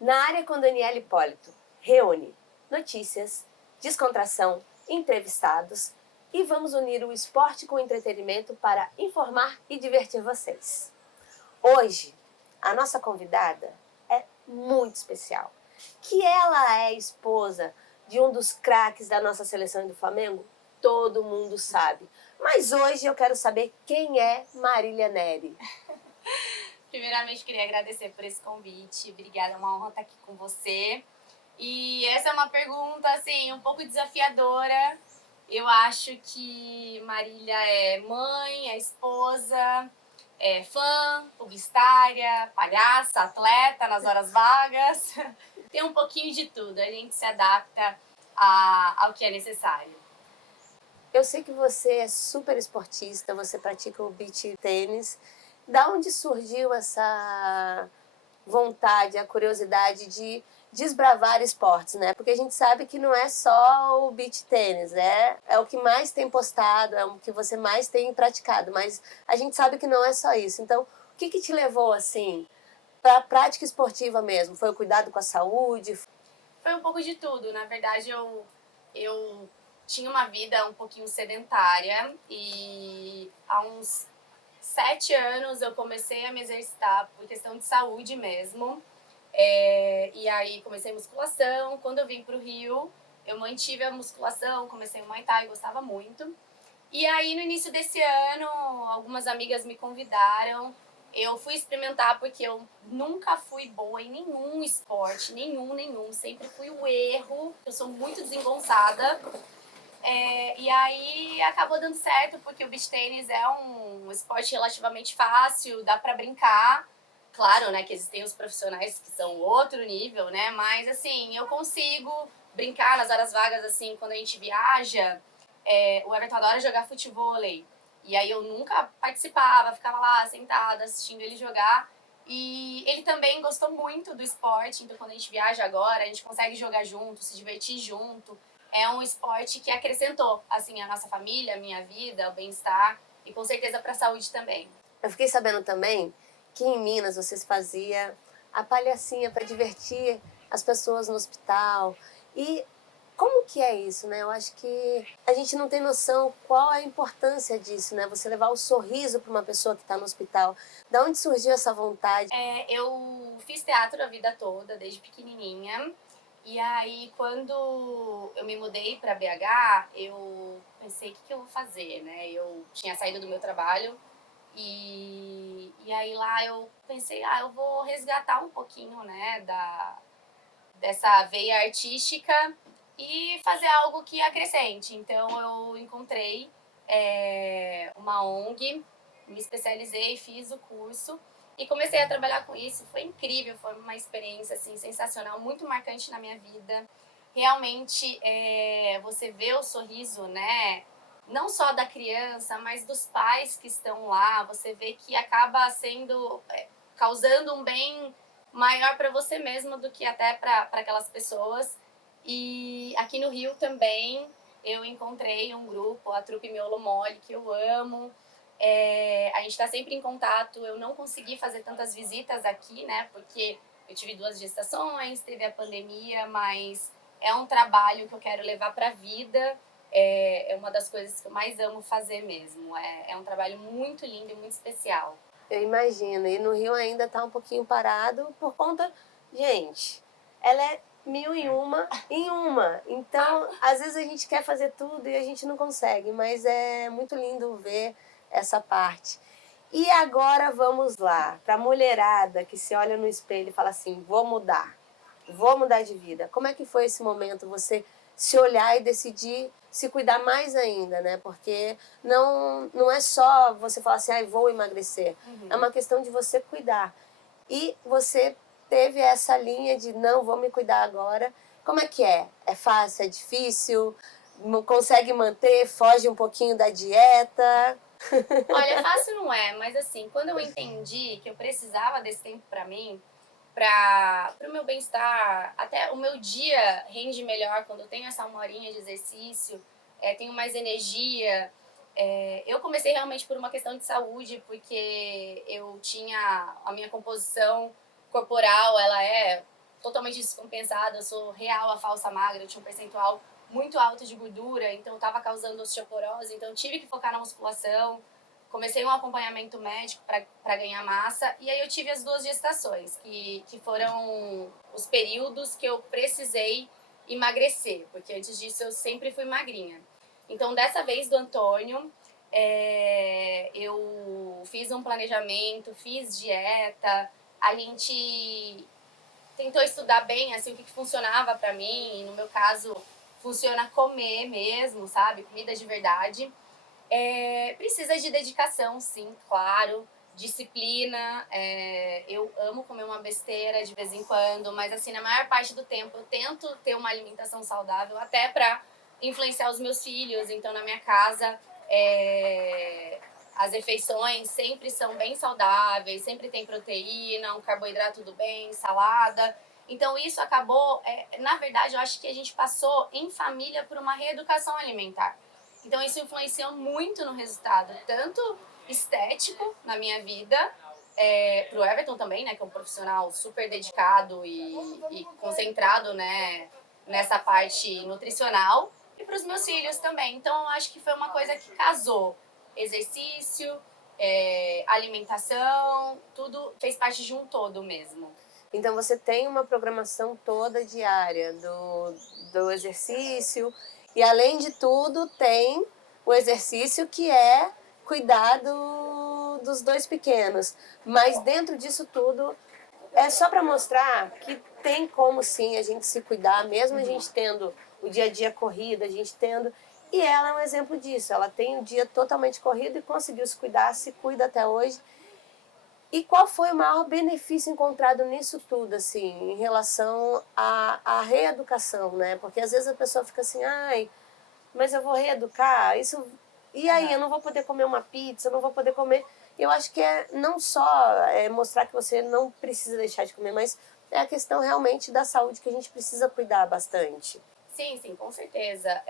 Na área com Daniela Hipólito, reúne notícias, descontração, entrevistados e vamos unir o esporte com o entretenimento para informar e divertir vocês. Hoje, a nossa convidada é muito especial, que ela é esposa de um dos craques da nossa seleção e do Flamengo, todo mundo sabe. Mas hoje eu quero saber quem é Marília Neri. Primeiramente, queria agradecer por esse convite. Obrigada, é uma honra estar aqui com você. E essa é uma pergunta, assim, um pouco desafiadora. Eu acho que Marília é mãe, é esposa, é fã, publicitária, palhaça, atleta nas horas vagas. Tem um pouquinho de tudo, a gente se adapta ao que é necessário. Eu sei que você é super esportista, você pratica o beach tênis. Da onde surgiu essa vontade, a curiosidade de desbravar esportes, né? Porque a gente sabe que não é só o beach tênis, é o que mais tem postado, é o que você mais tem praticado, mas a gente sabe que não é só isso. Então, o que te levou, assim, para a prática esportiva mesmo? Foi o cuidado com a saúde? Foi um pouco de tudo. Na verdade, eu tinha uma vida um pouquinho sedentária e há uns 7 anos eu comecei a me exercitar por questão de saúde mesmo. E aí comecei musculação. Quando eu vim pro Rio, eu mantive a musculação, comecei o Muay Thai, gostava muito. E aí no início desse ano, algumas amigas me convidaram. Eu fui experimentar porque eu nunca fui boa em nenhum esporte, nenhum. Sempre fui o erro. Eu sou muito desengonçada. E aí acabou dando certo porque o beach tênis é um esporte relativamente fácil, dá pra brincar. Claro, né, que existem os profissionais que são outro nível, né? Mas assim, eu consigo brincar nas horas vagas, assim, quando a gente viaja. O Everton adora jogar futevôlei. E aí eu nunca participava, ficava lá sentada assistindo ele jogar. E ele também gostou muito do esporte, então quando a gente viaja agora, a gente consegue jogar junto, se divertir junto. É um esporte que acrescentou, assim, a nossa família, a minha vida, o bem-estar e com certeza para a saúde também. Eu fiquei sabendo também que em Minas vocês faziam a palhacinha para divertir as pessoas no hospital. E como que é isso, né? Eu acho que a gente não tem noção qual a importância disso, né? Você levar o sorriso para uma pessoa que está no hospital. Da onde surgiu essa vontade? Eu fiz teatro a vida toda, desde pequenininha. E aí, quando eu me mudei para BH, eu pensei, o que eu vou fazer, né? Eu tinha saído do meu trabalho e aí lá eu pensei, eu vou resgatar um pouquinho, né, dessa veia artística e fazer algo que acrescente. Então eu encontrei uma ONG, me especializei, fiz o curso e comecei a trabalhar com isso. Foi incrível, foi uma experiência assim, sensacional, muito marcante na minha vida. Realmente você vê o sorriso, né? Não só da criança, mas dos pais que estão lá. Você vê que acaba sendo causando um bem maior para você mesmo do que até para aquelas pessoas. E aqui no Rio também eu encontrei um grupo, a Trupe Miolo Mole, que eu amo. A gente está sempre em contato. Eu não consegui fazer tantas visitas aqui, né? Porque eu tive 2 gestações, teve a pandemia, mas é um trabalho que eu quero levar para a vida. É uma das coisas que eu mais amo fazer mesmo. É um trabalho muito lindo e muito especial. Eu imagino. E no Rio ainda está um pouquinho parado por conta... Gente, ela é 1001 em uma. Então, às vezes a gente quer fazer tudo e a gente não consegue. Mas é muito lindo ver essa parte. E agora vamos lá, para a mulherada que se olha no espelho e fala assim, vou mudar de vida. Como é que foi esse momento, você se olhar e decidir se cuidar mais ainda, né? Porque não é só você falar assim, vou emagrecer. É uma questão de você cuidar. E você teve essa linha de não, vou me cuidar agora. Como é que é? É fácil, é difícil? Consegue manter? Foge um pouquinho da dieta? Olha, fácil não é, mas assim, quando eu entendi que eu precisava desse tempo pra mim, para o meu bem-estar, até o meu dia rende melhor quando eu tenho essa 1 horinha de exercício, tenho mais energia. Eu comecei realmente por uma questão de saúde, porque eu tinha a minha composição corporal, ela é totalmente descompensada, eu sou real a falsa magra, eu tinha um percentual muito alto de gordura, então estava causando osteoporose, então tive que focar na musculação. Comecei um acompanhamento médico para ganhar massa, e aí eu tive as 2 gestações, que foram os períodos que eu precisei emagrecer, porque antes disso eu sempre fui magrinha. Então, dessa vez do Antônio, eu fiz um planejamento, fiz dieta, a gente tentou estudar bem assim, o que funcionava para mim, no meu caso, funciona comer mesmo, sabe? Comida de verdade. Precisa de dedicação, sim, claro. Disciplina. Eu amo comer uma besteira de vez em quando, mas assim, na maior parte do tempo eu tento ter uma alimentação saudável, até para influenciar os meus filhos. Então, na minha casa, as refeições sempre são bem saudáveis, sempre tem proteína, um carboidrato do bem, salada. Então, isso acabou, na verdade, eu acho que a gente passou em família por uma reeducação alimentar. Então, isso influenciou muito no resultado, tanto estético na minha vida, pro Everton também, né, que é um profissional super dedicado e concentrado, né, nessa parte nutricional, e para os meus filhos também. Então, eu acho que foi uma coisa que casou. Exercício, alimentação, tudo fez parte de um todo mesmo. Então você tem uma programação toda diária do exercício e, além de tudo, tem o exercício que é cuidar dos 2 pequenos. Mas dentro disso tudo é só para mostrar que tem como sim a gente se cuidar, mesmo a gente tendo o dia a dia corrido, a gente tendo... E ela é um exemplo disso, ela tem o dia totalmente corrido e conseguiu se cuidar, se cuida até hoje. E qual foi o maior benefício encontrado nisso tudo, assim, em relação à reeducação, né? Porque às vezes a pessoa fica assim, ai, mas eu vou reeducar, isso... E aí, eu não vou poder comer uma pizza, eu não vou poder comer... Eu acho que não só mostrar que você não precisa deixar de comer, mas é a questão realmente da saúde que a gente precisa cuidar bastante. Sim, sim, com certeza.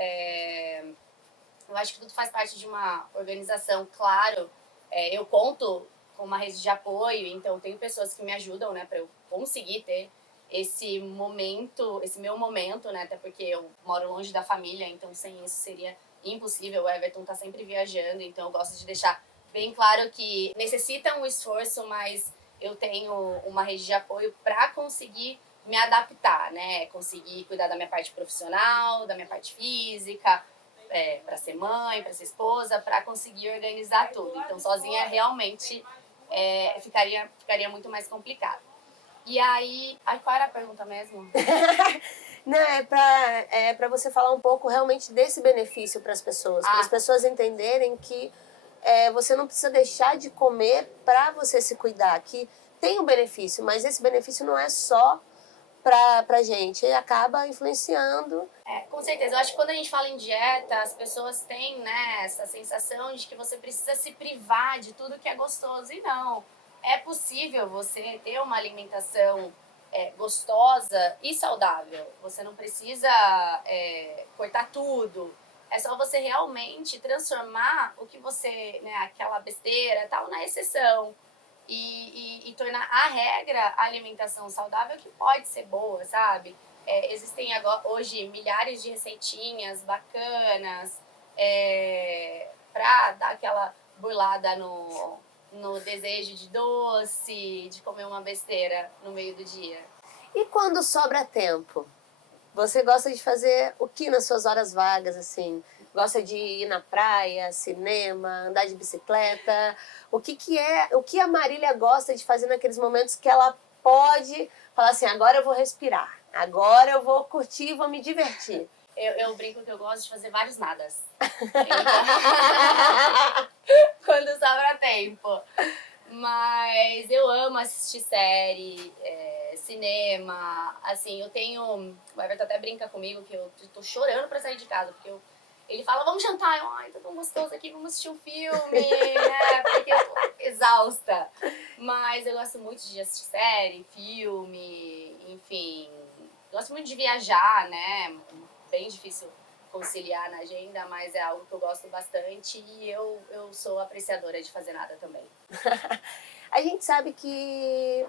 Eu acho que tudo faz parte de uma organização, claro. Eu conto com uma rede de apoio, então tenho pessoas que me ajudam, né, para eu conseguir ter esse momento, esse meu momento, né, até porque eu moro longe da família, então sem isso seria impossível. O Everton tá sempre viajando, então eu gosto de deixar bem claro que necessita um esforço, mas eu tenho uma rede de apoio para conseguir me adaptar, né, conseguir cuidar da minha parte profissional, da minha parte física, para ser mãe, para ser esposa, para conseguir organizar tudo. Então, sozinha realmente ficaria muito mais complicado. E aí... Ai, qual era a pergunta mesmo? Não, é pra você falar um pouco realmente desse benefício para as pessoas. Para as pessoas entenderem que você não precisa deixar de comer para você se cuidar. Que tem um benefício, mas esse benefício não é só pra gente. Ele acaba influenciando. Com certeza. Eu acho que quando a gente fala em dieta, as pessoas têm, né, essa sensação de que você precisa se privar de tudo que é gostoso. E não. É possível você ter uma alimentação gostosa e saudável. Você não precisa cortar tudo. É só você realmente transformar o que você, né, aquela besteira tal, na exceção. E tornar a regra a alimentação saudável, que pode ser boa, sabe? Existem agora, hoje milhares de receitinhas bacanas para dar aquela burlada no desejo de doce, de comer uma besteira no meio do dia. E quando sobra tempo? Você gosta de fazer o que nas suas horas vagas, assim? Gosta de ir na praia, cinema, andar de bicicleta? O que a Marília gosta de fazer naqueles momentos que ela pode falar assim, agora eu vou respirar, agora eu vou curtir, vou me divertir? Eu brinco que eu gosto de fazer vários nadas. Quando sobra tempo. Mas eu amo assistir série, cinema. Assim, eu tenho... O Everton até brinca comigo que eu tô chorando pra sair de casa, porque ele fala, vamos jantar. Eu, ai, tá tão gostoso aqui, vamos assistir um filme, né? Porque eu tô exausta. Mas eu gosto muito de assistir série, filme, enfim. Gosto muito de viajar, né? Bem difícil conciliar na agenda, mas é algo que eu gosto bastante e eu sou apreciadora de fazer nada também. A gente sabe que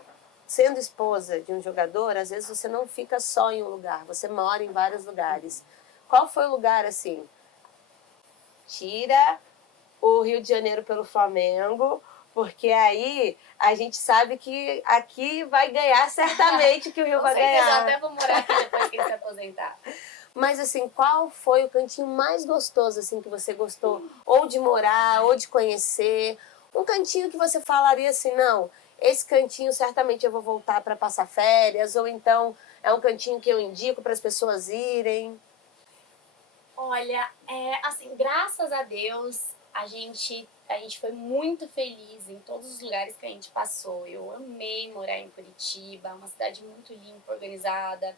sendo esposa de um jogador, às vezes você não fica só em um lugar, você mora em vários lugares. Qual foi o lugar, assim, tira o Rio de Janeiro pelo Flamengo, porque aí a gente sabe que aqui vai ganhar certamente, que o Rio vai ganhar. Eu até vou morar aqui depois que ele se aposentar. Mas assim, qual foi o cantinho mais gostoso assim que você gostou ou de morar, ou de conhecer? Um cantinho que você falaria assim, não, esse cantinho certamente eu vou voltar para passar férias, ou então é um cantinho que eu indico para as pessoas irem? Olha, assim, graças a Deus, a gente foi muito feliz em todos os lugares que a gente passou. Eu amei morar em Curitiba, uma cidade muito limpa, organizada.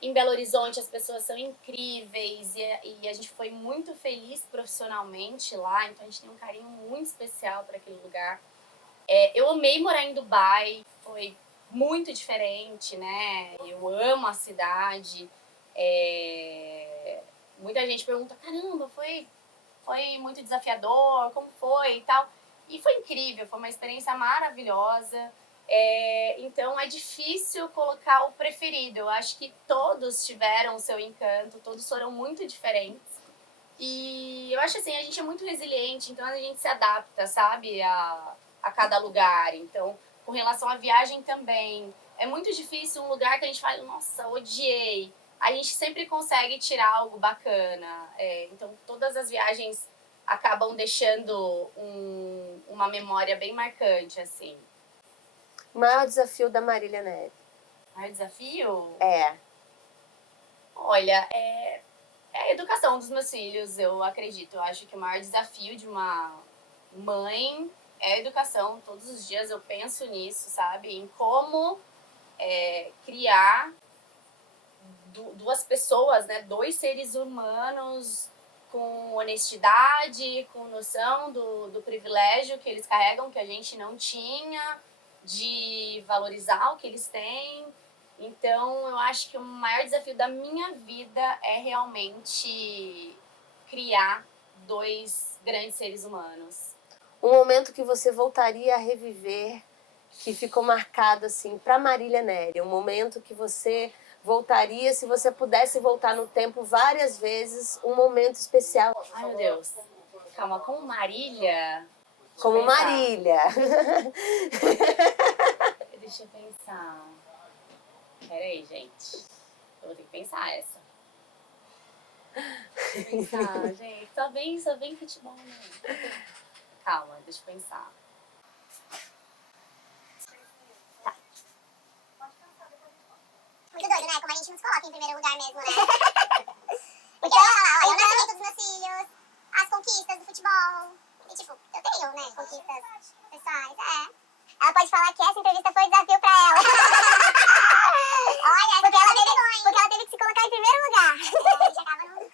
Em Belo Horizonte as pessoas são incríveis e a gente foi muito feliz profissionalmente lá, então a gente tem um carinho muito especial para aquele lugar. Eu amei morar em Dubai, foi muito diferente, né? Eu amo a cidade. Muita gente pergunta, caramba, foi muito desafiador, como foi e tal. E foi incrível, foi uma experiência maravilhosa. Então é difícil colocar o preferido. Eu acho que todos tiveram o seu encanto, todos foram muito diferentes. E eu acho assim, a gente é muito resiliente, então a gente se adapta, sabe, a cada lugar. Então, com relação à viagem também, é muito difícil um lugar que a gente fala, nossa, odiei. A gente sempre consegue tirar algo bacana. Então, todas as viagens acabam deixando uma memória bem marcante, assim. O maior desafio da Marília Neri? Maior desafio? É. Olha, a educação dos meus filhos, eu acredito. Eu acho que o maior desafio de uma mãe é a educação. Todos os dias eu penso nisso, sabe? Em como criar duas pessoas, né? Dois seres humanos com honestidade, com noção do privilégio que eles carregam, que a gente não tinha, de valorizar o que eles têm. Então, eu acho que o maior desafio da minha vida é realmente criar dois grandes seres humanos. Um momento que você voltaria a reviver, que ficou marcado assim para Marília Neri, um momento que você voltaria, se você pudesse voltar no tempo várias vezes, um momento especial. Ai, meu Deus. Calma, como Marília? Como Marília. Deixa eu pensar. Peraí, gente. Eu vou ter que pensar essa. Deixa eu pensar, gente. Só bem futebol, né? Calma, deixa eu pensar. Muito doido, né? Como a gente nos coloca em primeiro lugar mesmo, né? Porque, olha lá, o nascimento dos meus filhos, as conquistas do futebol. E, tipo, eu tenho, né, conquistas pessoais, Ela pode falar que essa entrevista foi um desafio pra ela. Olha, porque ela teve que se colocar em primeiro lugar.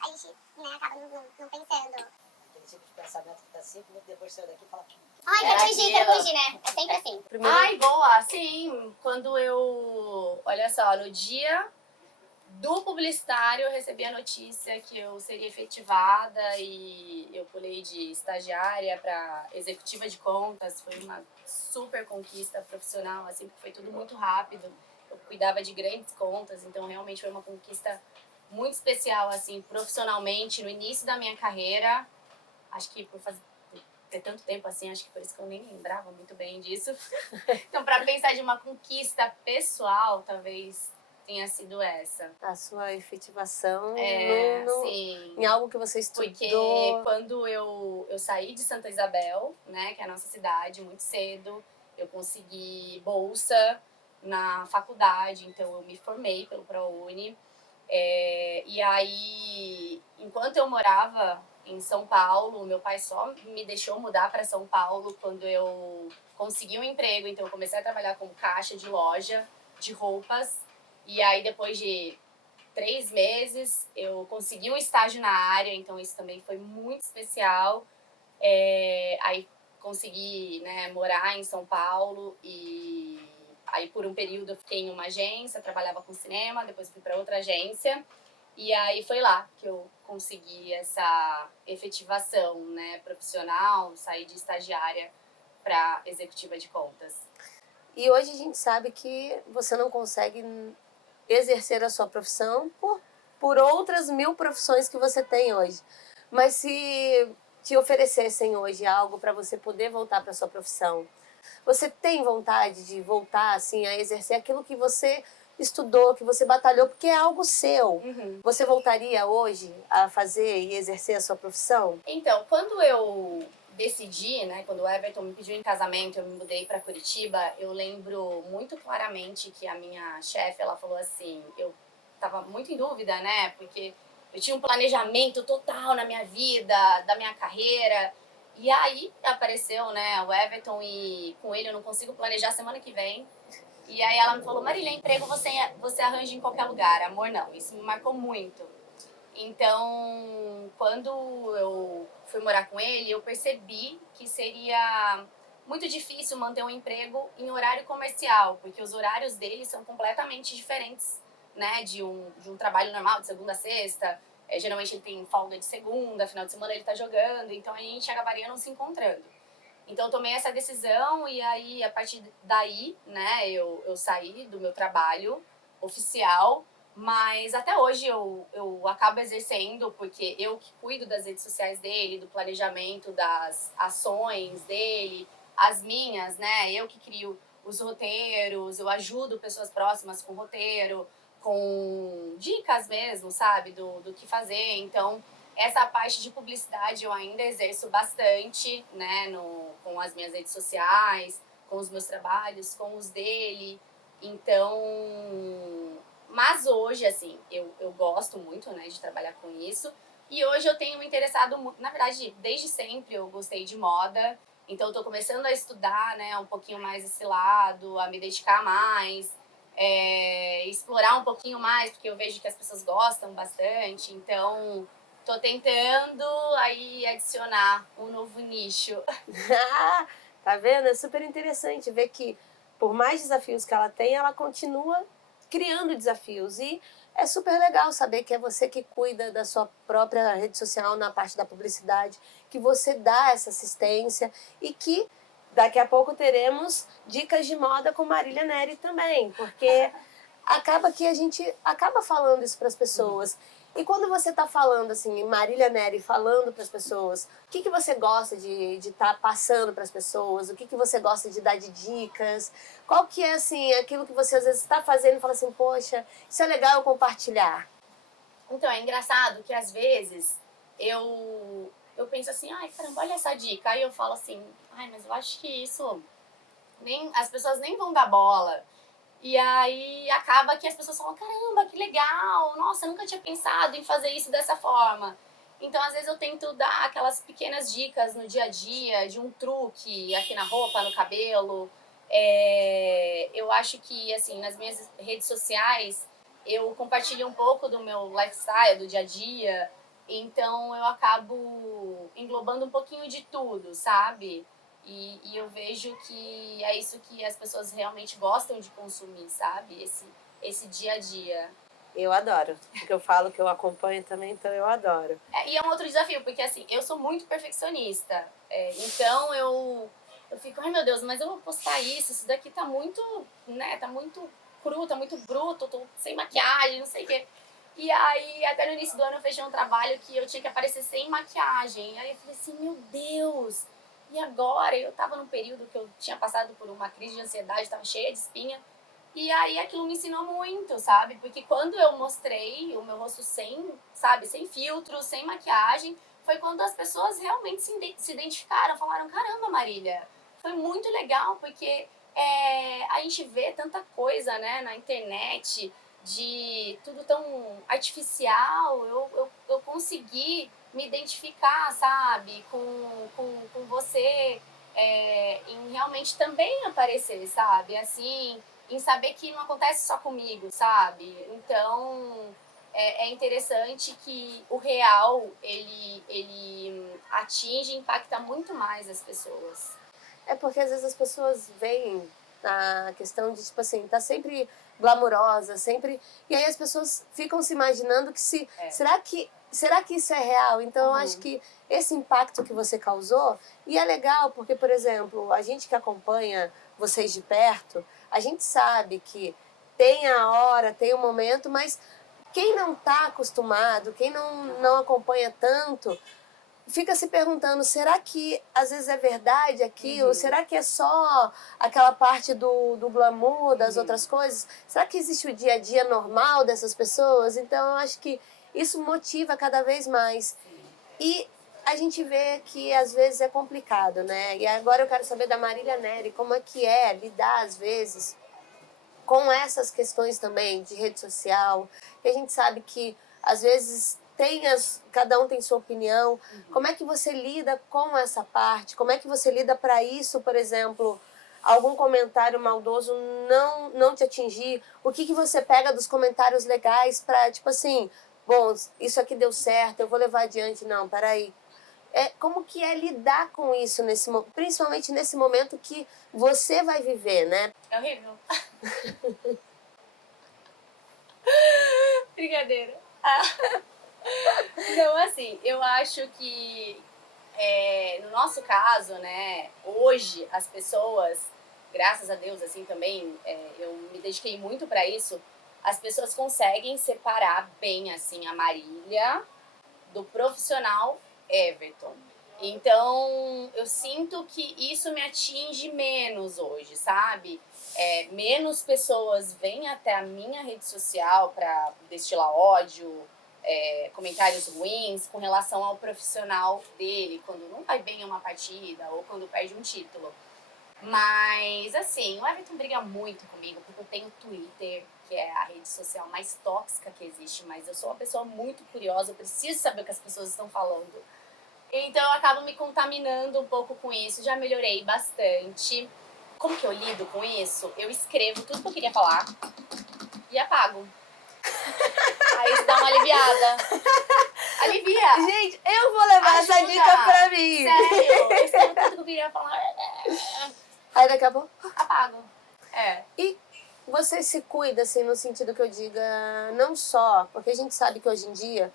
A gente acaba não pensando. Aquele tipo de pensamento que tá 5 minutos depois saiu daqui e fala... Ai, quero fugir, né? É sempre assim. Ai, boa! Sim, quando eu... Olha só, no dia do publicitário eu recebi a notícia que eu seria efetivada e eu pulei de estagiária para executiva de contas. Foi uma super conquista profissional, assim, porque foi tudo muito rápido. Eu cuidava de grandes contas, então realmente foi uma conquista muito especial, assim, profissionalmente, no início da minha carreira. Acho que por ter tanto tempo assim, acho que por isso que eu nem lembrava muito bem disso. Então, para pensar de uma conquista pessoal, talvez tenha sido essa. A sua efetivação sim. em algo que você estudou. Porque quando eu saí de Santa Isabel, né, que é a nossa cidade, muito cedo, eu consegui bolsa na faculdade, então eu me formei pelo ProUni. E aí, enquanto eu morava em São Paulo, meu pai só me deixou mudar para São Paulo quando eu consegui um emprego. Então eu comecei a trabalhar como caixa de loja de roupas. E aí depois de 3 meses eu consegui um estágio na área, então isso também foi muito especial. Aí consegui, né, morar em São Paulo e aí por um período eu fiquei em uma agência, trabalhava com cinema, depois fui para outra agência. E aí foi lá que eu consegui essa efetivação, né, profissional, saí de estagiária para executiva de contas. E hoje a gente sabe que você não consegue exercer a sua profissão por outras 1000 profissões que você tem hoje. Mas se te oferecessem hoje algo para você poder voltar para sua profissão, você tem vontade de voltar assim a exercer aquilo que você estudou, que você batalhou, porque é algo seu. Uhum. Você voltaria hoje a fazer e exercer a sua profissão? Então, quando eu decidi, né, quando o Everton me pediu em casamento, eu me mudei para Curitiba, eu lembro muito claramente que a minha chefe, ela falou assim, eu tava muito em dúvida, né, porque eu tinha um planejamento total na minha vida, da minha carreira, e aí apareceu, né, o Everton e com ele eu não consigo planejar semana que vem. E aí ela me falou, Marília, emprego você arranja em qualquer lugar, amor não. Isso me marcou muito. Então, quando eu fui morar com ele, eu percebi que seria muito difícil manter um emprego em horário comercial, porque os horários dele são completamente diferentes, né, de um trabalho normal, de segunda a sexta. Geralmente ele tem folga de segunda, final de semana ele tá jogando, então a gente acabaria não se encontrando. Então eu tomei essa decisão e aí, a partir daí, né, eu saí do meu trabalho oficial, mas até hoje eu acabo exercendo, porque eu que cuido das redes sociais dele, do planejamento das ações dele, as minhas, né, eu que crio os roteiros, eu ajudo pessoas próximas com roteiro, com dicas mesmo, sabe, do que fazer, então essa parte de publicidade eu ainda exerço bastante, né, com as minhas redes sociais, com os meus trabalhos, com os dele. Então, mas hoje, assim, eu gosto muito, né, de trabalhar com isso. E hoje eu tenho me interessado muito, na verdade, desde sempre eu gostei de moda. Então, eu tô começando a estudar, né, um pouquinho mais esse lado, a me dedicar mais, explorar um pouquinho mais, porque eu vejo que as pessoas gostam bastante. Então, tô tentando aí adicionar um novo nicho. Tá vendo? É super interessante ver que, por mais desafios que ela tem, ela continua criando desafios. E é super legal saber que é você que cuida da sua própria rede social na parte da publicidade, que você dá essa assistência e que daqui a pouco teremos dicas de moda com Marília Neri também, porque acaba que a gente acaba falando isso para as pessoas. E quando você está falando assim, Marília Neri falando para as pessoas, o que você gosta de estar passando para as pessoas? O que você gosta de dar de dicas? Qual que é assim aquilo que você às vezes está fazendo e fala assim, poxa, isso é legal eu compartilhar? Então, é engraçado que às vezes eu penso assim, ai caramba, olha essa dica. Aí eu falo assim, ai, mas eu acho que isso as pessoas nem vão dar bola. E aí acaba que as pessoas falam, caramba, que legal, nossa, eu nunca tinha pensado em fazer isso dessa forma. Então, às vezes eu tento dar aquelas pequenas dicas no dia a dia, de um truque aqui na roupa, no cabelo. Eu acho que, assim, nas minhas redes sociais, eu compartilho um pouco do meu lifestyle, do dia a dia. Então, eu acabo englobando um pouquinho de tudo, sabe? E eu vejo que é isso que as pessoas realmente gostam de consumir, sabe? Esse dia a dia. Eu adoro, porque eu falo que eu acompanho também, então eu adoro. E é um outro desafio, porque assim, eu sou muito perfeccionista. Então eu fico, ai meu Deus, mas eu vou postar isso daqui tá muito, né, tá muito cru, tá muito bruto, tô sem maquiagem, não sei o quê. E aí, até no início do ano eu fechei um trabalho que eu tinha que aparecer sem maquiagem. Aí eu falei assim, meu Deus! E agora? Eu tava num período que eu tinha passado por uma crise de ansiedade, tava cheia de espinha. E aí aquilo me ensinou muito, sabe? Porque quando eu mostrei o meu rosto sem, sabe, sem filtro, sem maquiagem, foi quando as pessoas realmente se identificaram, falaram, caramba, Marília, foi muito legal, porque a gente vê tanta coisa, né, na internet, de tudo tão artificial, eu consegui me identificar, sabe, com você, em realmente também aparecer, sabe, assim, em saber que não acontece só comigo, sabe, então é interessante que o real, ele atinge e impacta muito mais as pessoas. É porque às vezes as pessoas veem a questão de, tipo assim, tá sempre glamurosa, sempre... E aí as pessoas ficam se imaginando que se... Será que isso é real? Então eu acho que esse impacto que você causou, e é legal porque, por exemplo, a gente que acompanha vocês de perto, a gente sabe que tem a hora, tem o momento, mas quem não está acostumado, quem não acompanha tanto, fica se perguntando, será que às vezes é verdade aquilo? Será que é só aquela parte do glamour, das outras coisas? Será que existe o dia a dia normal dessas pessoas? Então eu acho que isso motiva cada vez mais. E a gente vê que às vezes é complicado, né? E agora eu quero saber da Marília Neri, como é que é lidar às vezes com essas questões também de rede social, que a gente sabe que às vezes cada um tem sua opinião. Como é que você lida com essa parte? Como é que você lida para isso, por exemplo, algum comentário maldoso não te atingir? O que você pega dos comentários legais para, tipo assim, bom, isso aqui deu certo, eu vou levar adiante. Não, peraí. Como que é lidar com isso, principalmente nesse momento que você vai viver, né? É horrível. Brincadeira. Não, assim, eu acho que no nosso caso, né, hoje as pessoas, graças a Deus, assim, também, eu me dediquei muito para isso, as pessoas conseguem separar bem, assim, a Marília do profissional Everton. Então, eu sinto que isso me atinge menos hoje, sabe? Menos pessoas vêm até a minha rede social para destilar ódio, comentários ruins com relação ao profissional dele, quando não vai bem em uma partida ou quando perde um título. Mas, assim, o Everton briga muito comigo, porque eu tenho Twitter, que é a rede social mais tóxica que existe, mas eu sou uma pessoa muito curiosa, eu preciso saber o que as pessoas estão falando. Então eu acabo me contaminando um pouco com isso, já melhorei bastante. Como que eu lido com isso? Eu escrevo tudo que eu queria falar e apago. Aí isso dá uma aliviada. Alivia! Gente, eu vou levar essa Ajuda. dica pra mim. Sério, eu escrevo tudo que eu queria falar. Aí daqui a pouco... Apago. E você se cuida, assim, no sentido que eu diga, não só, porque a gente sabe que hoje em dia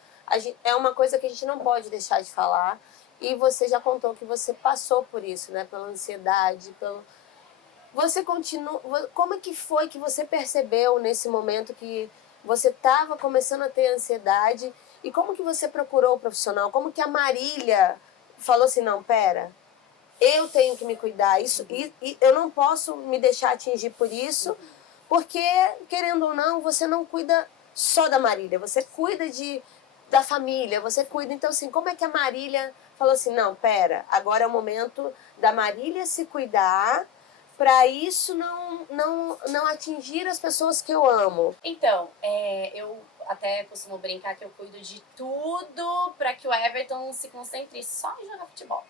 é uma coisa que a gente não pode deixar de falar, e você já contou que você passou por isso, né, pela ansiedade, Você continua... Como é que foi que você percebeu nesse momento que você estava começando a ter ansiedade, e como que você procurou o profissional? Como que a Marília falou assim, não, pera, eu tenho que me cuidar, e eu não posso me deixar atingir por isso, porque, querendo ou não, você não cuida só da Marília, você cuida da família, você cuida... Então, assim, como é que a Marília falou assim, não, pera, agora é o momento da Marília se cuidar para isso não atingir as pessoas que eu amo? Então, eu até costumo brincar que eu cuido de tudo para que o Everton se concentre só em jogar futebol.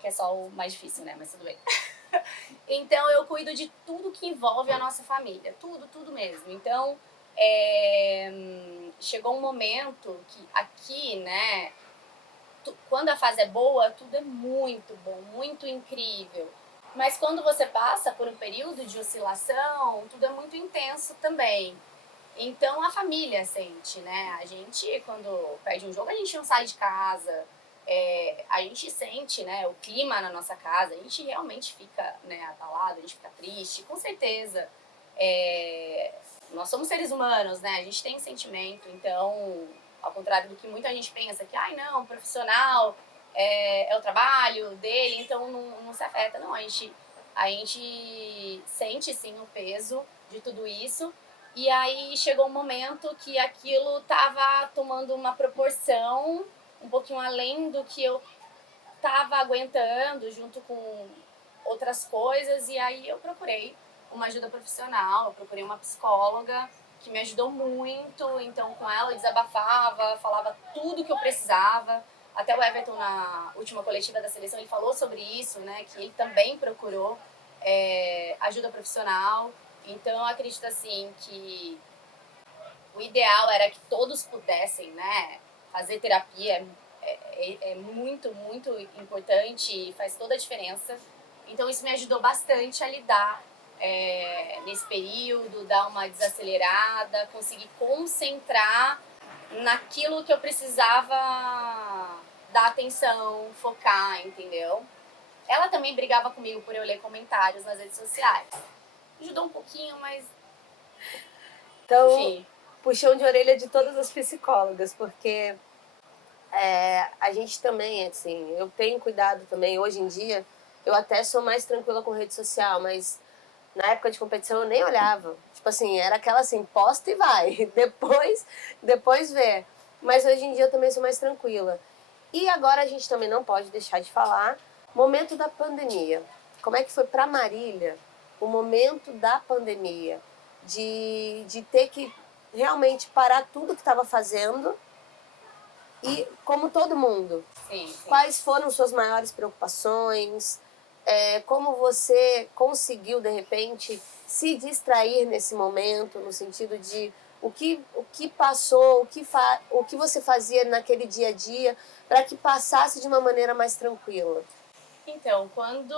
Que é só o mais difícil, né? Mas tudo bem. Então, eu cuido de tudo que envolve a nossa família. Tudo mesmo. Então, chegou um momento que aqui, né? Quando a fase é boa, tudo é muito bom, muito incrível. Mas quando você passa por um período de oscilação, tudo é muito intenso também. Então, a família sente, né? A gente, quando perde um jogo, a gente não sai de casa. A gente sente, né, o clima na nossa casa, a gente realmente fica, né, abalado, a gente fica triste, com certeza. Nós somos seres humanos, né, a gente tem sentimento, então, ao contrário do que muita gente pensa, que, não, profissional é o trabalho dele, então não se afeta. Não, a gente sente, sim, o peso de tudo isso. E aí chegou um momento que aquilo estava tomando uma proporção um pouquinho além do que eu estava aguentando, junto com outras coisas, e aí eu procurei uma ajuda profissional, eu procurei uma psicóloga que me ajudou muito, então com ela eu desabafava, falava tudo que eu precisava. Até o Everton, na última coletiva da seleção, ele falou sobre isso, né, que ele também procurou ajuda profissional. Então eu acredito, assim, que o ideal era que todos pudessem, né, fazer terapia. É muito, muito importante e faz toda a diferença. Então isso me ajudou bastante a lidar nesse período, dar uma desacelerada, conseguir concentrar naquilo que eu precisava dar atenção, focar, entendeu? Ela também brigava comigo por eu ler comentários nas redes sociais. Ajudou um pouquinho, mas Então, enfim. puxão de orelha de todas as psicólogas, porque a gente também, assim, eu tenho cuidado também, hoje em dia, eu até sou mais tranquila com rede social, mas na época de competição eu nem olhava. Tipo assim, era aquela assim, posta e vai, depois vê. Mas hoje em dia eu também sou mais tranquila. E agora a gente também não pode deixar de falar, momento da pandemia. Como é que foi para Marília o momento da pandemia? De ter que realmente parar tudo que estava fazendo e, como todo mundo, Sim, sim. quais foram suas maiores preocupações? Como você conseguiu, de repente, se distrair nesse momento, no sentido de o que passou, o que você fazia naquele dia a dia, para que passasse de uma maneira mais tranquila? Então, quando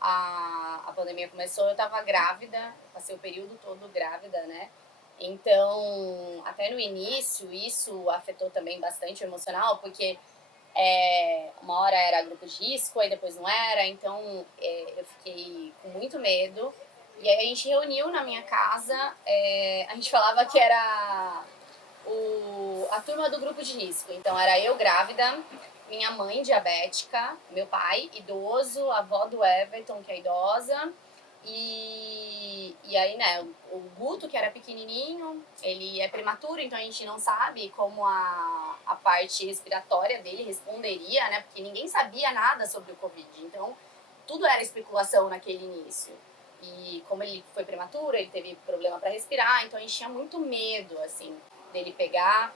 a pandemia começou, eu tava grávida, eu passei o período todo grávida, né? Então, até no início, isso afetou também bastante o emocional, porque uma hora era grupo de risco, aí depois não era, então eu fiquei com muito medo. E aí a gente reuniu na minha casa, a gente falava que era a turma do grupo de risco. Então era eu grávida, minha mãe diabética, meu pai idoso, a avó do Everton, que é idosa, e aí, né, o Guto, que era pequenininho, ele é prematuro, então a gente não sabe como a parte respiratória dele responderia, né, porque ninguém sabia nada sobre o Covid, então tudo era especulação naquele início. E como ele foi prematuro, ele teve problema para respirar, então a gente tinha muito medo, assim, dele pegar.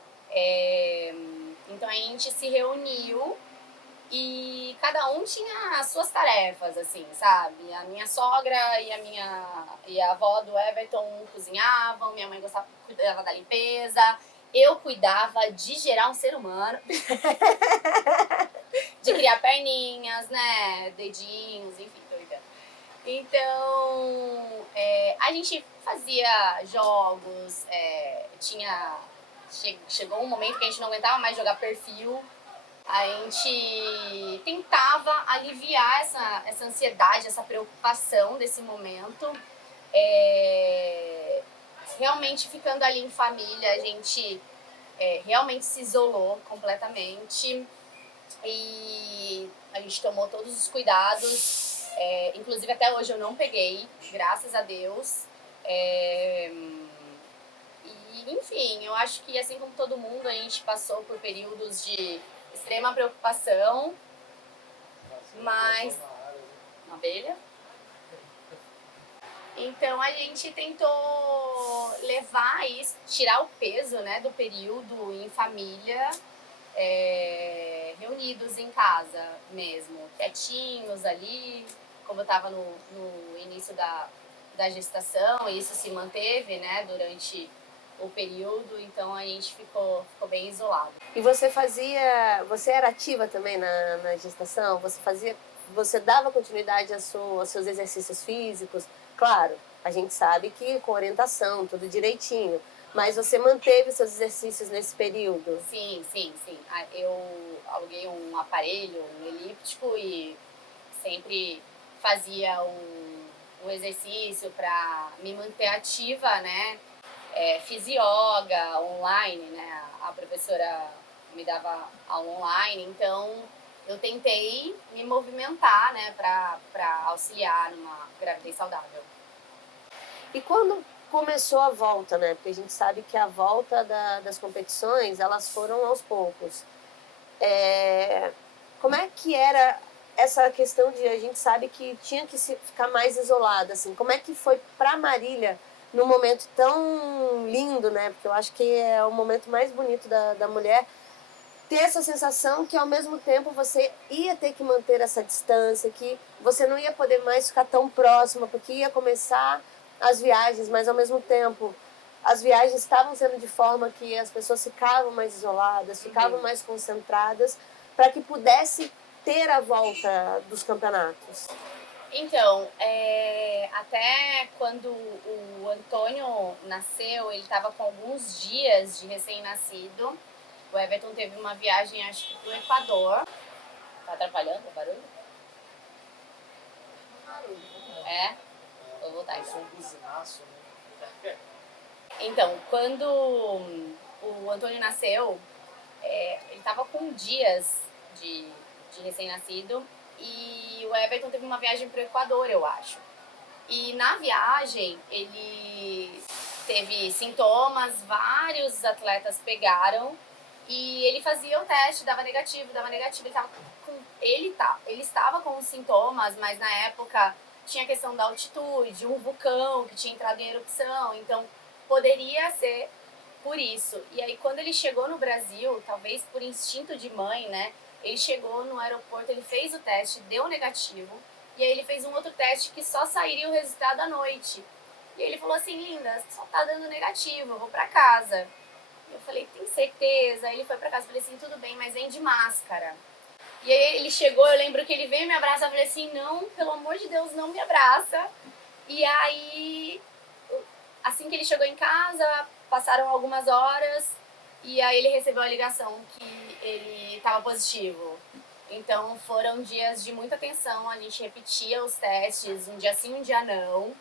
Então a gente se reuniu e cada um tinha as suas tarefas, assim, sabe? A minha sogra e a avó do Everton cozinhavam, minha mãe cuidava da limpeza, eu cuidava de gerar um ser humano, de criar perninhas, né? Dedinhos, enfim, doida. Então, a gente fazia jogos, chegou um momento que a gente não aguentava mais jogar perfil. A gente tentava aliviar essa ansiedade, essa preocupação desse momento. Realmente ficando ali em família, a gente realmente se isolou completamente. E a gente tomou todos os cuidados. Inclusive até hoje eu não peguei, graças a Deus. E, enfim, eu acho que assim como todo mundo, a gente passou por períodos de extrema preocupação, mas... Uma abelha? Então a gente tentou levar isso, tirar o peso, né, do período em família, reunidos em casa mesmo, quietinhos ali, como eu estava no início da gestação, e isso se manteve, né, durante o período, então a gente ficou bem isolado. E você era ativa também na gestação? Você dava continuidade aos seus exercícios físicos? Claro, a gente sabe que com orientação, tudo direitinho. Mas você manteve seus exercícios nesse período? Sim, sim, sim. Eu aluguei um aparelho, um elíptico, e sempre fazia um exercício para me manter ativa, né? Fiz yoga online, né? A professora me dava aula online, então eu tentei me movimentar, né? Para auxiliar numa gravidez saudável. E quando começou a volta, né? Porque a gente sabe que a volta das competições, elas foram aos poucos. Como é que era essa questão de a gente sabe que tinha que ficar mais isolada, assim? Como é que foi para Marília num momento tão lindo, né? Porque eu acho que é o momento mais bonito da mulher ter essa sensação que ao mesmo tempo você ia ter que manter essa distância, que você não ia poder mais ficar tão próxima, porque ia começar as viagens, mas ao mesmo tempo as viagens estavam sendo de forma que as pessoas ficavam mais isoladas, ficavam mais concentradas, para que pudesse ter a volta dos campeonatos. Então, até quando o Antônio nasceu, ele estava com alguns dias de recém-nascido. O Everton teve uma viagem, acho que pro Equador. Tá atrapalhando o barulho? É? Vou voltar Eu então. sou um buzinaço, né? Então, quando o Antônio nasceu, ele tava com dias de recém-nascido e o Everton teve uma viagem pro Equador, eu acho. E na viagem ele teve sintomas, vários atletas pegaram e ele fazia o teste, dava negativo, ele estava com os sintomas, mas na época tinha a questão da altitude, um vulcão que tinha entrado em erupção, então poderia ser por isso. E aí quando ele chegou no Brasil, talvez por instinto de mãe, né? Ele chegou no aeroporto, ele fez o teste, deu negativo. E aí ele fez um outro teste que só sairia o resultado à noite. E ele falou assim, linda, só tá dando negativo, eu vou pra casa. E eu falei, tem certeza? Aí ele foi pra casa, eu falei assim, tudo bem, mas vem de máscara. E aí ele chegou, eu lembro que ele veio me abraçar, eu falei assim, não, pelo amor de Deus, não me abraça. E aí, assim que ele chegou em casa, passaram algumas horas, e aí ele recebeu a ligação que ele estava positivo. Então foram dias de muita tensão, a gente repetia os testes, um dia sim, um dia não.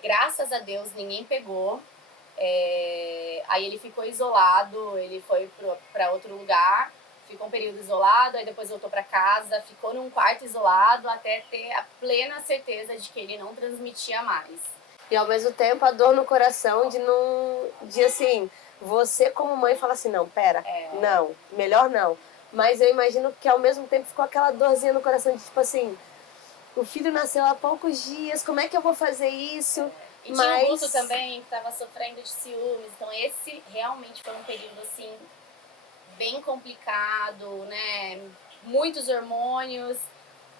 Graças a Deus ninguém pegou. Aí ele ficou isolado, ele foi para outro lugar, ficou um período isolado, aí depois voltou para casa, ficou num quarto isolado até ter a plena certeza de que ele não transmitia mais. E ao mesmo tempo a dor no coração de não. De assim, você como mãe fala assim, não, pera, não, melhor não. Mas eu imagino que ao mesmo tempo ficou aquela dorzinha no coração de tipo assim, o filho nasceu há poucos dias, como é que eu vou fazer isso? E tinha o Guto também, que estava sofrendo de ciúmes, então esse realmente foi um período assim, bem complicado, né? Muitos hormônios,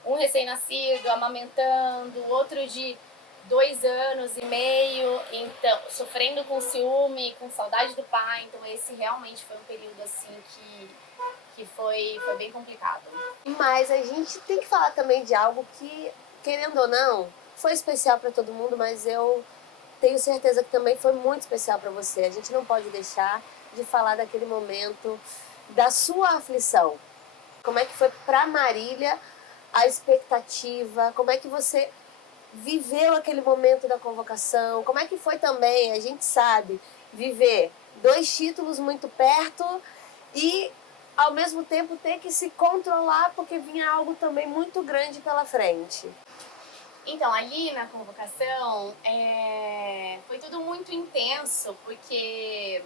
um recém-nascido amamentando, outro de 2 anos e meio, então, sofrendo com ciúme, com saudade do pai. Então esse realmente foi um período assim que foi bem complicado. Mas a gente tem que falar também de algo que, querendo ou não, foi especial para todo mundo, mas eu tenho certeza que também foi muito especial para você. A gente não pode deixar de falar daquele momento da sua aflição. Como é que foi para Marília a expectativa? Como é que você viveu aquele momento da convocação? Como é que foi também, a gente sabe, viver 2 títulos muito perto e ao mesmo tempo ter que se controlar porque vinha algo também muito grande pela frente? Então, ali na convocação, foi tudo muito intenso, porque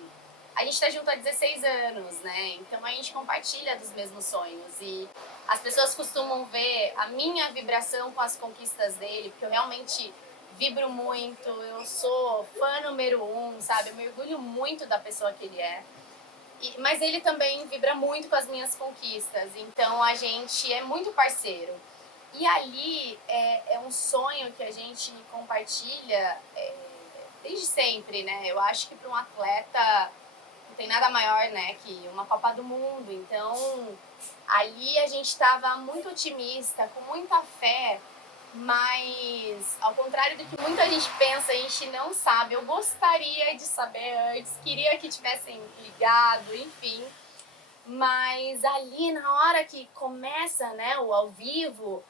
a gente tá junto há 16 anos, né? Então a gente compartilha dos mesmos sonhos e as pessoas costumam ver a minha vibração com as conquistas dele, porque eu realmente vibro muito, eu sou fã número 1, sabe? Eu me orgulho muito da pessoa que ele é. Mas ele também vibra muito com as minhas conquistas, então a gente é muito parceiro. E ali é um sonho que a gente compartilha desde sempre, né? Eu acho que para um atleta não tem nada maior, né, que uma Copa do Mundo. Então, ali a gente estava muito otimista, com muita fé, mas ao contrário do que muita gente pensa, a gente não sabe. Eu gostaria de saber antes, queria que tivessem ligado, enfim. Mas ali na hora que começa, né, o ao vivo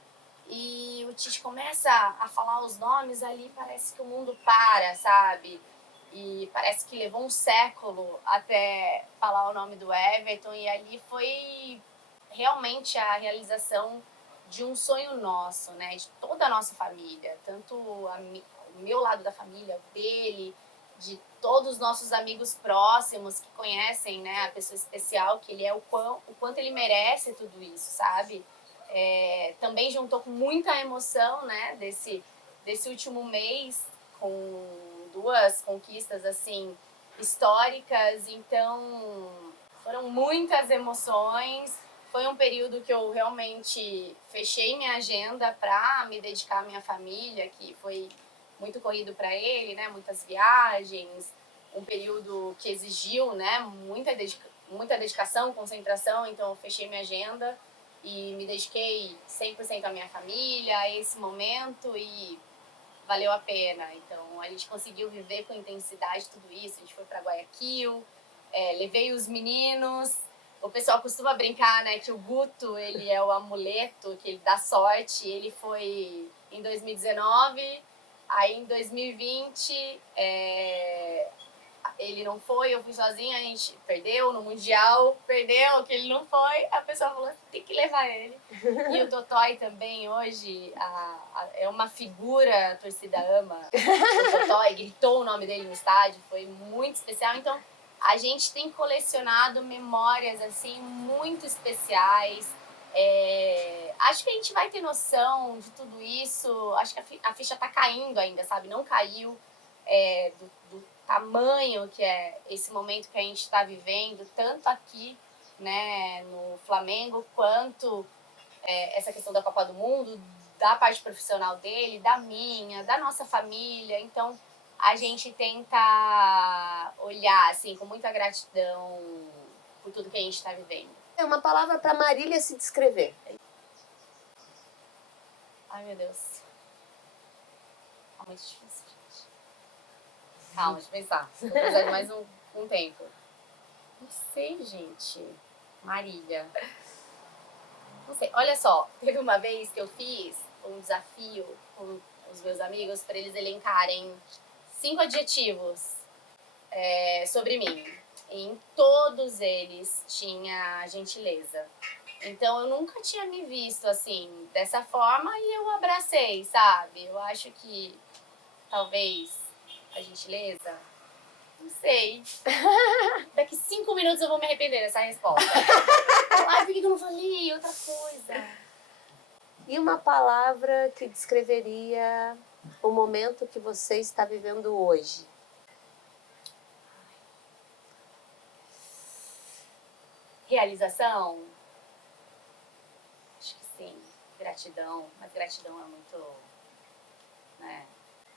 e o Tite começa a falar os nomes, ali parece que o mundo para, sabe? E parece que levou um século até falar o nome do Everton, e ali foi realmente a realização de um sonho nosso, né? De toda a nossa família, tanto o meu lado da família, o dele, de todos os nossos amigos próximos que conhecem, né, a pessoa especial que ele é, o quanto ele merece tudo isso, sabe? Também juntou com muita emoção, né, desse último mês, com 2 conquistas assim históricas, então foram muitas emoções. Foi um período que eu realmente fechei minha agenda para me dedicar à minha família, que foi muito corrido para ele, né, muitas viagens, um período que exigiu, né, muita dedicação, concentração, então eu fechei minha agenda e me dediquei 100% à minha família, a esse momento, e valeu a pena. Então a gente conseguiu viver com intensidade tudo isso. A gente foi para Guayaquil, levei os meninos. O pessoal costuma brincar, né, que o Guto, ele é o amuleto, que ele dá sorte. Ele foi em 2019, aí em 2020 ele não foi, eu fui sozinha, a gente perdeu no Mundial, perdeu, que ele não foi, a pessoa falou, tem que levar ele. E o Totói também hoje é uma figura, a torcida ama o Totói, gritou o nome dele no estádio, foi muito especial. Então, a gente tem colecionado memórias, assim, muito especiais. Acho que a gente vai ter noção de tudo isso, acho que a ficha tá caindo ainda, sabe? Não caiu do tamanho que é esse momento que a gente está vivendo, tanto aqui, né, no Flamengo, quanto essa questão da Copa do Mundo, da parte profissional dele, da minha, da nossa família. Então, a gente tenta olhar, assim, com muita gratidão por tudo que a gente está vivendo. É uma palavra para Marília se descrever. Ai, meu Deus. Tá muito difícil, gente. Calma, deixa eu pensar. Vou precisar de mais um tempo. Não sei, gente. Marília. Não sei. Olha só, teve uma vez que eu fiz um desafio com os meus amigos para eles elencarem 5 adjetivos sobre mim. E em todos eles tinha gentileza. Então eu nunca tinha me visto assim, dessa forma, e eu abracei, sabe? Eu acho que talvez a gentileza, não sei. Daqui 5 minutos eu vou me arrepender dessa resposta. Ai, por que eu não falei outra coisa? E uma palavra que descreveria o momento que você está vivendo hoje? Realização? Acho que sim. Gratidão. Mas gratidão é muito, né?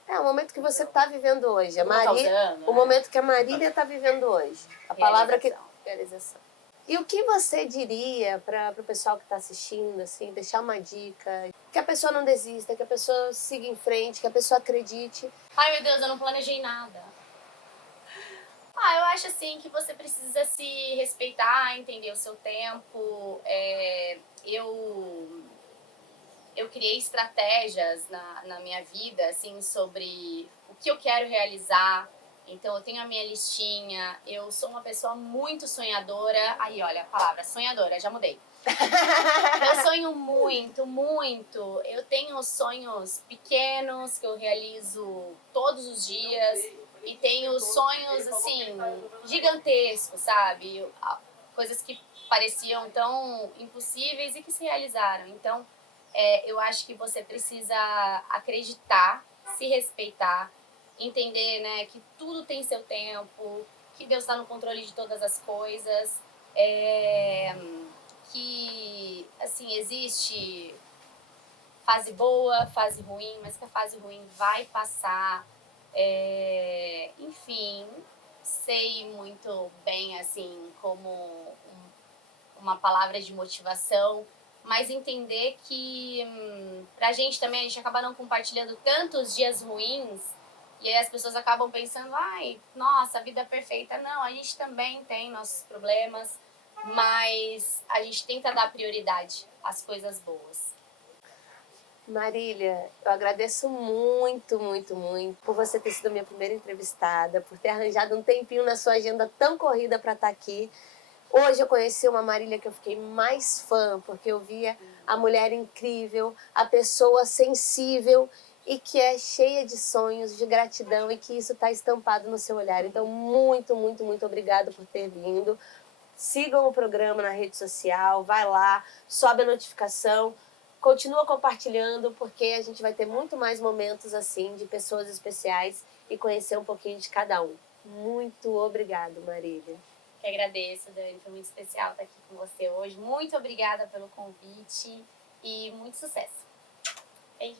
É o momento que você está vivendo hoje. A Não tá Marília, usando, o né? momento que a Marília está vivendo hoje. A palavra que... Realização. Realização. E o que você diria para o pessoal que está assistindo, assim, deixar uma dica? Que a pessoa não desista, que a pessoa siga em frente, que a pessoa acredite. Ai, meu Deus, eu não planejei nada. Eu acho assim que você precisa se respeitar, entender o seu tempo. Eu criei estratégias na minha vida, assim, sobre o que eu quero realizar. Então, eu tenho a minha listinha. Eu sou uma pessoa muito sonhadora. Aí, olha a palavra, sonhadora, já mudei. Eu sonho muito, muito. Eu tenho sonhos pequenos que eu realizo todos os dias. E tenho sonhos, assim, gigantescos, sabe? Coisas que pareciam tão impossíveis e que se realizaram. Então, eu acho que você precisa acreditar, se respeitar, entender, né, que tudo tem seu tempo, que Deus está no controle de todas as coisas, que, assim, existe fase boa, fase ruim, mas que a fase ruim vai passar. Enfim, sei muito bem, assim, como uma palavra de motivação, mas entender que pra gente também, a gente acaba não compartilhando tantos dias ruins, e aí as pessoas acabam pensando, ai, nossa, a vida é perfeita. Não, a gente também tem nossos problemas, mas a gente tenta dar prioridade às coisas boas. Marília, eu agradeço muito, muito, muito por você ter sido minha primeira entrevistada, por ter arranjado um tempinho na sua agenda tão corrida para estar aqui. Hoje eu conheci uma Marília que eu fiquei mais fã, porque eu via a mulher incrível, a pessoa sensível e que é cheia de sonhos, de gratidão, e que isso está estampado no seu olhar. Então, muito, muito, muito obrigada por ter vindo. Sigam o programa na rede social, vai lá, sobe a notificação, continua compartilhando, porque a gente vai ter muito mais momentos assim, de pessoas especiais, e conhecer um pouquinho de cada um. Muito obrigada, Marília. Que agradeço, Dani, foi muito especial estar aqui com você hoje. Muito obrigada pelo convite e muito sucesso. Beijo.